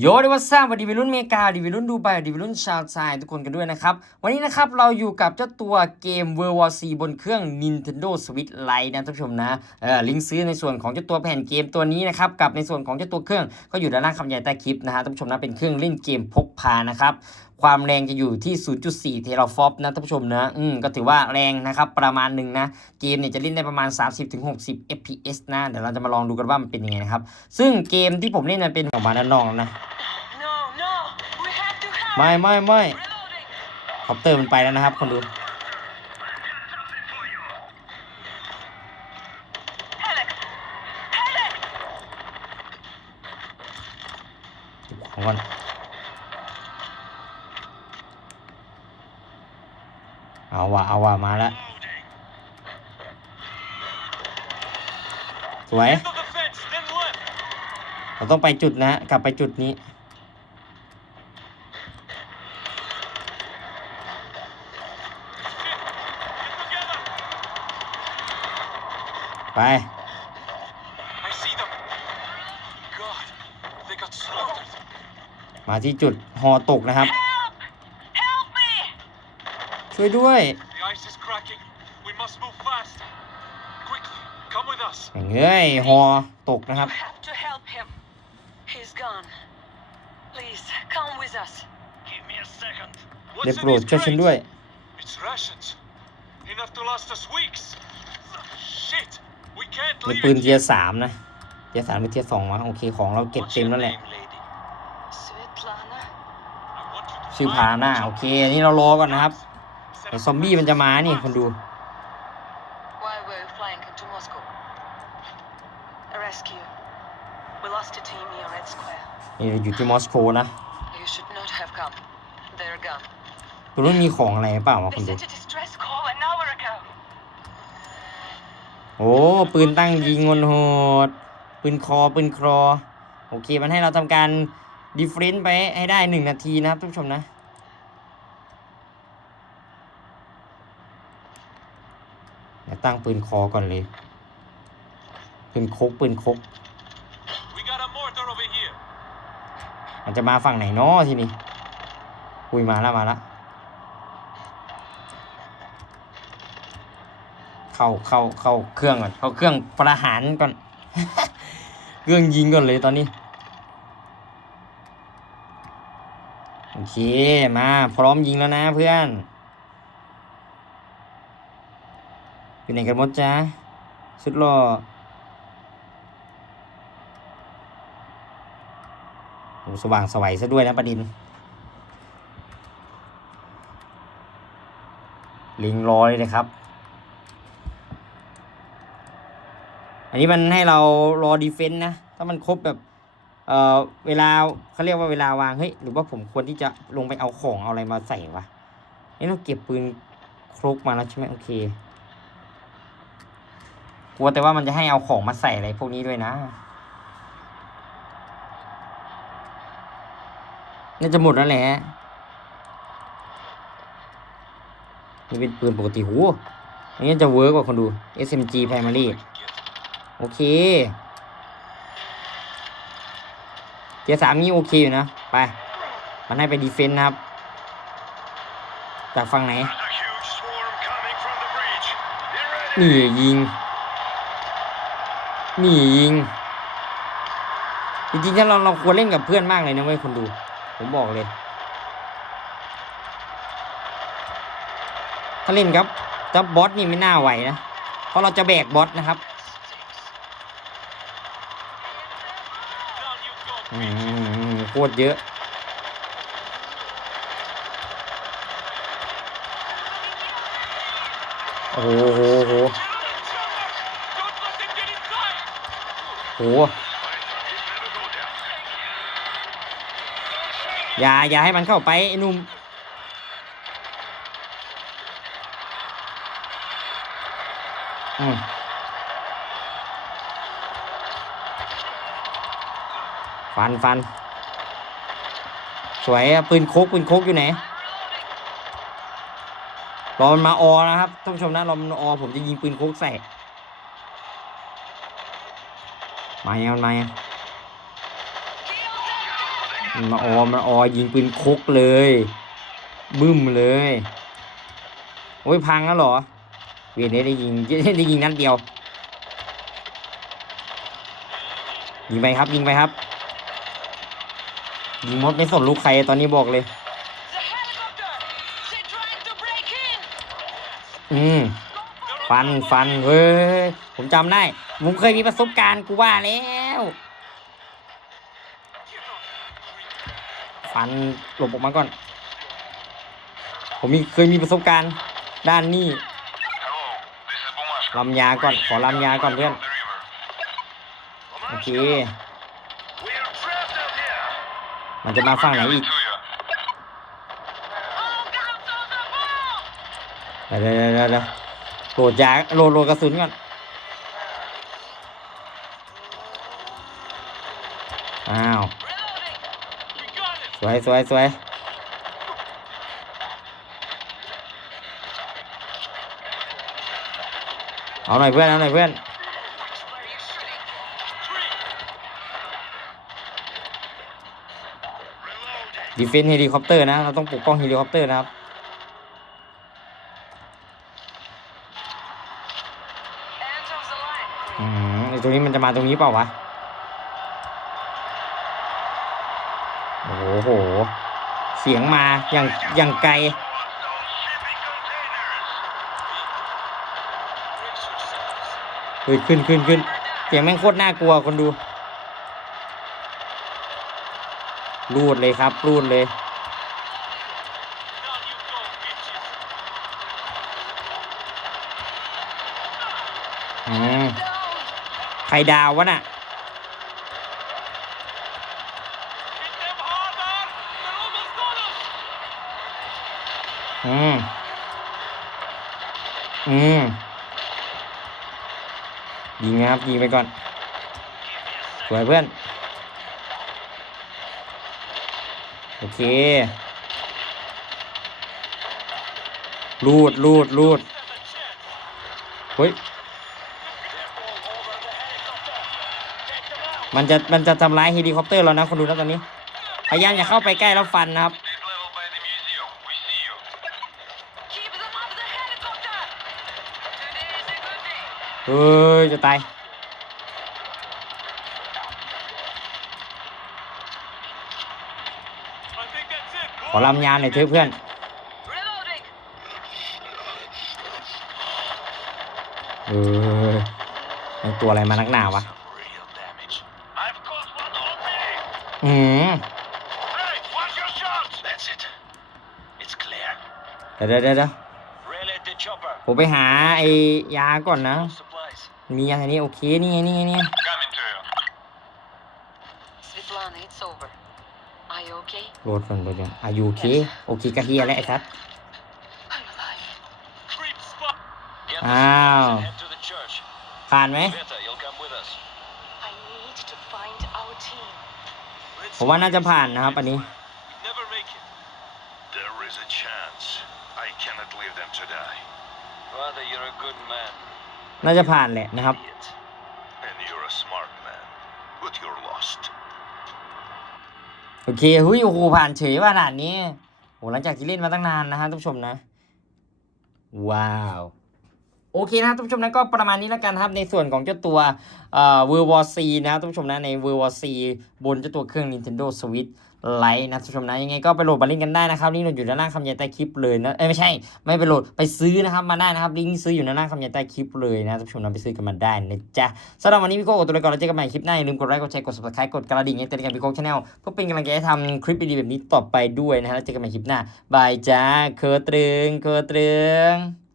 โยดีวัสซ่าวัสดีวิรุ่นเมกาดีวิรุ่นดูไบดีวิรุ่นชาวไทยทุกคนกันด้วยนะครับ วันนี้นะครับเราอยู่กับเจ้าตัวเกม World War C บนเครื่อง Nintendo Switch Lite นะท่านผู้ชมนะลิงก์ซื้อในส่วนของเจ้าตัวแผ่นเกมตัวนี้นะครับกับในส่วนของเจ้าตัวเครื่องก็อยู่ด้านล่างคำใหญ่ใต้คลิปนะฮะท่านผู้ชมนะเป็นเครื่องเล่นเกมพกพานะครับความแรงจะอยู่ที่ 0.4 เทราฟอปนะท่านผู้ชมนะ อืมก็ถือว่าแรงนะครับประมาณหนึ่งนะ เกมเนี่ยจะเล่นได้ประมาณ 30-60 fps นะ เดี๋ยวเราจะมาลองดูกันว่ามันเป็นยังไงนะครับ ซึ่งเกมที่ผมเล่นนั้นเป็นออกมาด้านนอกนะ ไม่ไม่ไม่คอปเตอร์มันไปแล้วนะครับคนดูของก่อน เอาว่ะเอาว่ะมาแล้วสวย End of the fence, then left. เราต้องไปจุดนะฮะกลับไปจุดนี้ Get together. ไป I see them. God, they got slaughtered. มาที่จุดฮอตกนะครับ Help! Help me! ช่วยด้วย The ice is cracking. We must move fast. Quickly, come with us. อย่างเอ้ยฮอตกนะครับ We have to help him. He's gone. Please, come with us. Give me a second. ได้ What's โปร in ด these ช่วยฉันด้วย crates? It's rations. Enough to last us weeks. Shit! We can't ใน leave ปืน it เทียร์สามนะ เทียร์สามหรือเทียร์สองวะโอเคของเราเก็บ What's เต็ม your แล้วแหละ name, lady? Svetlana. I want you to ชื่อ find พาหน้า Joe. โอเค อันนี้เรารอก่อนนะครับ Set ไอ้ up ซอมบี้มันจะมานี่คนดู Why were you flying into Moscow? A rescue. We lost a team near Red Square. นี่เราอยู่ที่มอสโกนะ You should not have come. They're gone. คุณต้องมีของอะไรเปล่าวะค They นดู sent a distress call an hour ago. โอ้ปืนตั้งยิงงนโหด ปืนคอปืนครอ โอเค มันให้เราทำการดีเฟรนต์ไปให้ได้หนึ่งนาทีนะครับท่านผู้ชมนะ เดี๋ยวตั้งปืนคอก่อนเลย ปืนคกปืนคก We got a mortar over here. มันจะมาฝั่งไหนเนาะทีนี้คุยมาแล้วมาแล้วเข้าเข้าเข้าเครื่องก่อนเข้าเครื่องประหารก่อน เครื่องยิงก่อนเลยตอนนี้โอเคมาพร้อมยิงแล้วนะเพื่อน อยู่ไหนกันหมดจ้าสุดหล่อสว่างสวัยซะด้วยนะประดิน ลิงร้อยเลยครับ อันนี้มันให้เรารอดีเฟนต์นะ ถ้ามันครบแบบ เอ่อเวลาเขาเรียกว่าเวลาวาง เฮ้ย หรือว่าผมควรที่จะลงไปเอาของเอาอะไรมาใส่วะนี่เราเก็บปืนครกมาแล้วใช่ไหมโอเค กลัวแต่ว่ามันจะให้เอาของมาใส่อะไรพวกนี้ด้วยนะน่าจะหมดแล้วแหละนี่เป็นปืนปกติหูอันนี้จะเวิร์กกว่าคนดู SMG Primary โอเคเทียสามนี่โอเคอยู่นะ ไป มันให้ไปดีเฟนต์นะครับ จากฝั่งไหนนี่ยิง หนียิง จริงๆถ้าเราเราควรเล่นกับเพื่อนมากเลยนะเว้ยคนดู ผมบอกเลย ถ้าเล่นครับถ้าบอสนี่ไม่น่าไหวนะ เพราะเราจะแบกบอสนะครับอืมโคตรเยอะโอ้โห โหอย่าอย่าให้มันเข้าไปไอ้นุ่มอืมฟันฟัน สวยปืนโคกปืนโคกอยู่ไหนรอมันมาออนะครับท่านผู้ชมนะรอมันออผมจะยิงปืนโคกใส่ มายังมันมายังมันมาออมันออยิงปืนคกเลย บึ้มเลย โอ้ยพังแล้วเหรอ เวียนนี้ได้ยิงได้ยิงนัดเดียว ยิงไปครับยิงไปครับ ยิงมดไม่สนลูกใครตอนนี้บอกเลย The helicopter! They're trying to break in! อืม ฟันฟันเฮ้ยผมจำได้ ผมเคยมีประสบการณ์กูว่าแล้ว ฟันหลบออกมาก่อน ผมมีเคยมีประสบการณ์ด้านนี้ลำยาก่อน ขอลำยาก่อนเพื่อน โอเค มันจะมาฝั่งไหนอีกเดี๋ยวเดี๋ยวเดี๋ยวเดี๋ยว โหลดยาโหลดโหลดกระสุนก่อน อ้าว สวยสวยสวยเอาหน่อยเพื่อน เอาหน่อยเพื่อน ดีเฟนต์เฮลิคอปเตอร์นะ เราต้องปกป้องเฮลิคอปเตอร์นะครับ End of the line. อืมไอต รงนี้มันจะมาตรงนี้เปล่าวะ โอ้โห เสียงมาอย่างอย่างไกล Those shipping containers. Brace yourselves. เฮ้ยขึ้นขึ้นขึ้นเสียงแม่งโคตรน่ากลัวคนดู รูดเลยครับ รูดเลย Now you go, bitches! อืม Down! ใค รดาววะน่ะอืม อืม ยิงนะครับ ยิงไปก่อน สวยเพื่อน โอเค รูดรูดรูดเฮ้ย มันจะมันจะทำร้ายเฮลิคอปเตอร์เรานะคนดูนะตอนนี้ พยายามอย่าเข้าไปใกล้แล้วฟันนะครับ เฮ้ย จะตาย ขอลำยานหน่อยเถอะเพื่อนเออตัวอะไรมานักหนาวะ It's clear. เดี๋ยวเดี๋ยวเดี๋ยวเดี๋ยว Relay the chopper! ผมไปหาไอ้ยาก่อนนะ Supplies. มียาอันนี้โอเค นี่ไงนี่ไงนี่ไง Coming to you. Svetlana, it's over. Are you okay? โหลดก่อนโหลดก่อนอายุโอเค โอเคกะเฮียแล้วไอ้ทัด I'm alive. Creep spot! Get the Ow. supplies and head to the church. ผ่านไหม Beta, ผมว่าน่าจะผ่านนะครับอันนี้ We'd never make it. There is a chance. I cannot leave them to die. Father, you're a good man. น่าจะผ่านแหละนะครับ Idiot. And you're a smart man. But you're lost. โอเคเฮ้ยโอ้โหผ่านเฉยว่าด่านนี้โหหลังจากที่เล่นมาตั้งนานนะฮะท่านผู้ชมนะ ว้าว โอเคนะครับท่านผู้ชมนะก็ประมาณนี้แล้วกันนะครับในส่วนของเจ้าตัวเอ่อ World War C นะครับท่านผู้ชมนะใน World War C บนเจ้าตัวเครื่อง Nintendo Switch Lite นะท่านผู้ชมนะยังไงก็ไปโหลดมาเล่นกันได้นะครับลิงก์โหลดอยู่ด้านล่างคำยันใต้คลิปเลยนะเอ้ไม่ใช่ ไม่ไปโหลดไปซื้อนะครับมาได้นะครับลิงก์ซื้ออยู่ด้านล่างคำยันใต้คลิปเลยนะท่านผู้ชมนะไปซื้อกันมาได้นะจ๊ะสำหรับวันนี้พี่โก้ขอตัวไปก่อนแล้วเจอกันใหม่คลิปหน้าอย่าลืมกดไลค์กดแชร์กด subscribe กดกระดิ่งให้เตือนกันพี่โก้ชาแนลเพื่อเป็นกำลังใจให้ทำคลิปดีๆแบบนี้ต่อไปด้วยนะฮะแล้วเจอกันใหม่คลิปหน้าบายจ้าเคอตรึงเคอตรึง